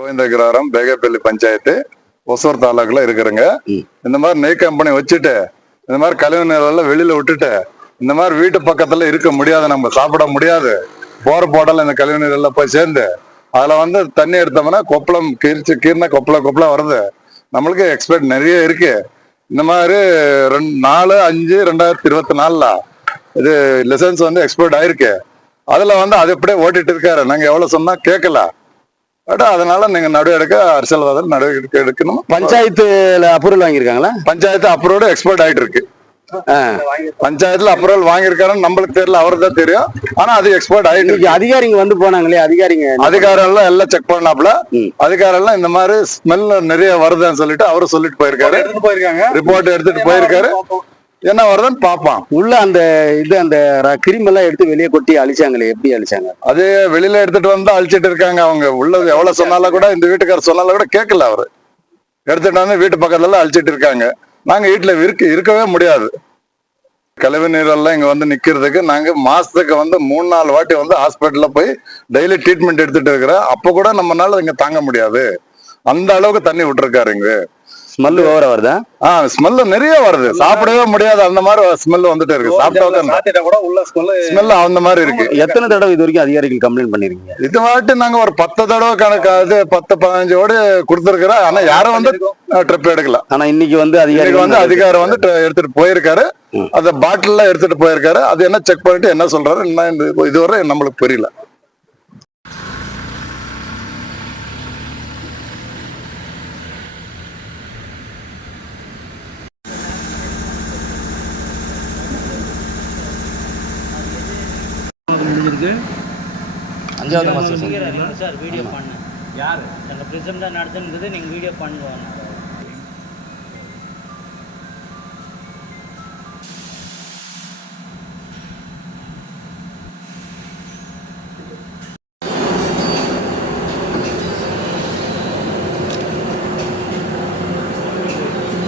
கோவிந்தகிராரம் பேகப்பள்ளி பஞ்சாயத்து ஒசூர் தாலுக்குல இருக்கிறேங்க. இந்த மாதிரி நெய் கம்பெனி வச்சுட்டு இந்த மாதிரி கழிவு நீரெல்லாம் வெளியில விட்டுட்டு இந்த மாதிரி வீட்டு பக்கத்துல இருக்க முடியாது, நம்ம சாப்பிட முடியாது. போற போடல இந்த கழிவு நீர் எல்லாம் போய் சேர்ந்து அதுல தண்ணி எடுத்தோம்னா கொப்பளம் கீர்னா கொப்பளம் வருது. நம்மளுக்கு எக்ஸ்பெக்ட் நிறைய இருக்கு. இந்த மாதிரி 4/5/2024 இது லைசன்ஸ் எக்ஸ்பைர்ட் ஆயிருக்கு. அதுல அது எப்படியே ஓட்டிட்டு இருக்காரு. நாங்க எவ்வளவு சொன்னா கேட்கல. அதனால நீங்க நடவடிக்கை அரசியல்வாதம் நடவடிக்கை எடுக்கணும். பஞ்சாயத்துல அப்ரூவல் வாங்கியிருக்காங்களா? பஞ்சாயத்து அப்ரூவல் எக்ஸ்பைர்ட் ஆயிட்டு இருக்கு. பஞ்சாயத்துல அப்ரூவல் வாங்கியிருக்காருன்னு நம்மளுக்கு தெரியல, அவருக்கு தான் தெரியும். ஆனா அது எக்ஸ்பைர்ட் ஆயிட்டு இருக்கு. அதிகாரிங்க போனாங்களே, அதிகாரம் எல்லாம் செக் பண்ணாப்ல. அதிகாரம் எல்லாம் இந்த மாதிரி ஸ்மெல் நிறைய வருதுன்னு சொல்லிட்டு அவரு சொல்லிட்டு போயிருக்காரு. ரிப்போர்ட் எடுத்துட்டு போயிருக்காரு. என்ன வருதுன்னு பாப்பான். உள்ள அந்த கிருமி எல்லாம் எடுத்து வெளியே கொட்டி அழிச்சாங்களே, எப்படி அழிச்சாங்க? அது வெளியில எடுத்துட்டு அழிச்சிட்டு இருக்காங்க. அவங்க உள்ளது எவ்வளவு சொன்னாலும் கூட, இந்த வீட்டுக்காரர் சொன்னாலும் கூட கேட்கல. அவரு எடுத்துட்டு வீட்டு பக்கத்துல அழிச்சிட்டு இருக்காங்க. நாங்க வீட்டுல இருக்கவே முடியாது. கழிவு நீரெல்லாம் இங்க நிக்கிறதுக்கு நாங்க மாசத்துக்கு 3-4 வாட்டி ஹாஸ்பிட்டல்ல போய் டெய்லி ட்ரீட்மெண்ட் எடுத்துட்டு இருக்கிறோம். அப்ப கூட நம்மளால இங்க தாங்க முடியாது. அந்த அளவுக்கு தண்ணி விட்டுருக்காரு. இங்க ஸ்மெல் ஓவரா வருதா? ஸ்மெல் நிறைய வருது. சாப்பிடவே முடியாது. அந்த மாதிரி ஸ்மெல் வந்துட்டே இருக்கு. சாப்பிட்டா கூட உள்ள ஸ்மெல் அந்த மாதிரி இருக்கு. எத்தனை தடவை இது வரைக்கும் அதிகாரிகள் கம்ப்ளைண்ட் பண்ணிருக்கீங்க? இது வாட்டி நாங்க ஒரு 10 தடவை கணக்காது 10-15 ஓடி கொடுத்துருக்கிறோம். ஆனா யாரும் ட்ரிப் எடுக்கல. ஆனா இன்னைக்கு அதிகாரம் எடுத்துட்டு போயிருக்காரு. அந்த பாட்டில் எடுத்துட்டு போயிருக்காரு. அது என்ன செக் பண்ணிட்டு என்ன சொல்றாரு என்ன இதுவரை நம்மளுக்கு புரியல. அஞ்சாவது மாதம் சார் வீடியோ பண்ணேன். யார் அந்த ப்ரிசம்டாக நடத்துன்னு நீங்கள் வீடியோ பண்ணுவோம்.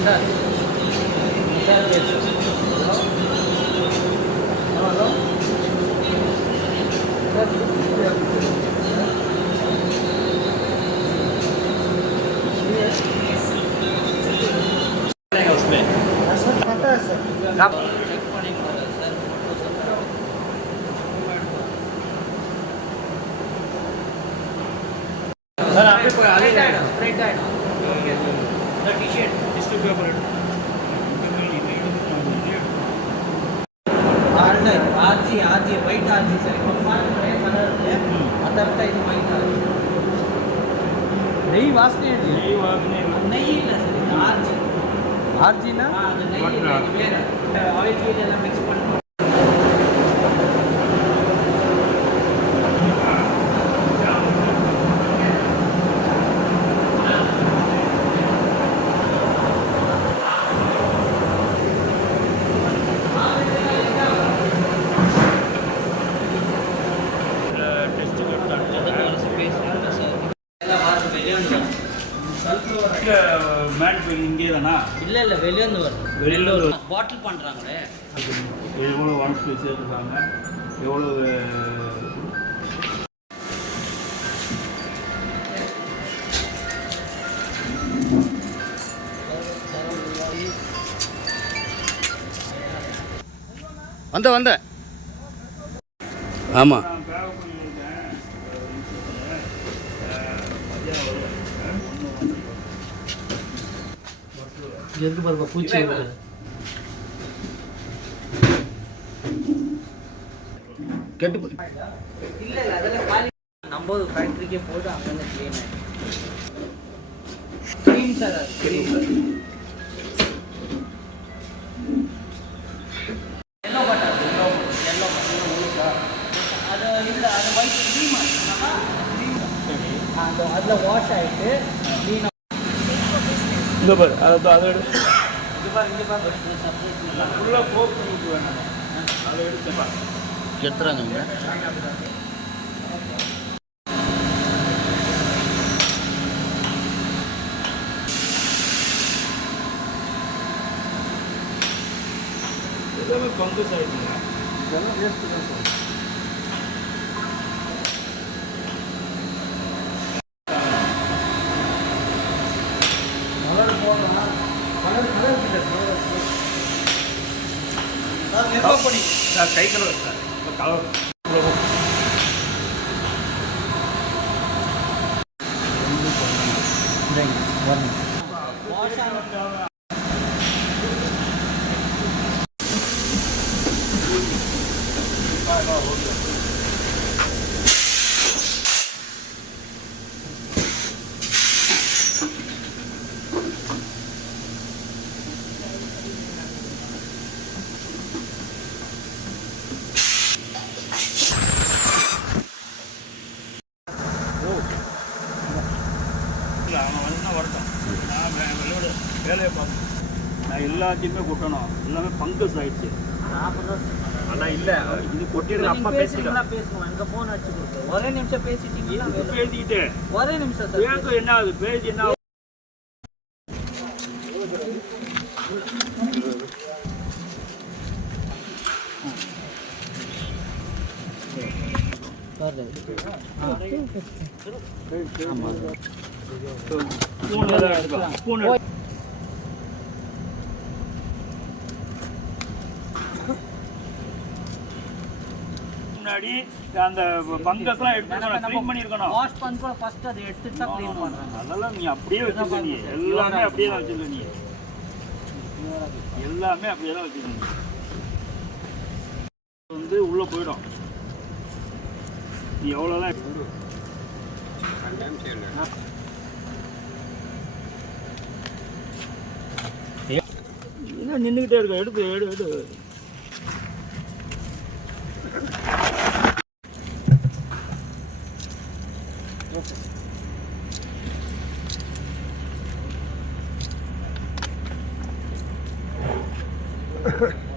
சார் आरजी वाइट आरजी सर कलर अदरता ಇದು ವೈಟ್ ಆರ್ಜಿ ನೈ ವಾಸನೆ ನೈ ಇಲ್ಲ ಸರ್ ಆರ್ಜಿ ಆರ್ಜಿನ ಅದು ನೈ ಬೇರೆ ಆಯಿಲ್ ಎಲ್ಲ ಮಿಕ್ಸ್ ಮಾಡಿ இங்கேதானா? இல்லை இல்லை வெளியேந்து வரும். வெளியில் பாட்டில் பண்ணுறாங்களே. எவ்வளோ ஒன்ஸ் சேர்த்துருக்காங்க, எவ்வளோ வந்த ஆமாம். எதுக்கு பாருங்க பூச்சி கெட்டு இல்லை இல்லை அதெல்லாம் காலி நம்ம ஃபேக்ட்ரிக்கே போட்டு அங்கே clean sir yellow butter yellow அது இல்லை அது ஒயிட் க்ரீம் அது அதில் வாஷ் ஆகிட்டு க்ளீனாக இந்த பாரு அதை எடு. இது பாரு இங்கே பாரு செப்பரேட் ஃபுல்லாக போக்கு வேணாம். அதை எடுத்து எடுத்துறாங்க. எல்லாமே பங்கு ஆகிடுங்க. இதெல்லாம் வேஸ்ட்டு தான் சார். கருவேப்பிலை கை கலர் கலர் அவன் வந்து வரட்டும். நான் வெளியோட வேலையை பார்க்கணும். நான் எல்லாத்தையுமே கொட்டணும். எல்லாமே பங்கஸ் ஆயிடுச்சு. அதான் இல்லை இது கொட்டிடுற அப்பா பேசிக்கலாம். பேசுவோம் எங்க போன் அடிச்சு கொடுத்து ஒரே நிமிஷம் பேசிட்டீங்களா பேசிக்கிட்டு ஒரே நிமிஷம் பேச என்ன ஆகுது பேசி என்ன ஆகுது? ஸ்பூன் முன்னாடி அந்த பங்கஸ்லாம் எடுத்து க்ளீன் பண்ணியிருக்கணும். வாஷ் பண்ண ஃபர்ஸ்ட் அதை எடுத்து தான் க்ளீன் பண்றாங்க. அதெல்லாம் நீ அப்படியே வச்சிருக்க. நீ எல்லாமே அப்படியே தான் வச்சிருக்க. நீ எல்லாமே அப்படியே தான் வச்சிருக்க. வந்து உள்ள போயிடும். நீ எவ்வளோதான் நின்றுக்கிட்டே இருக்க. எடுத்து எடு எடு Huh.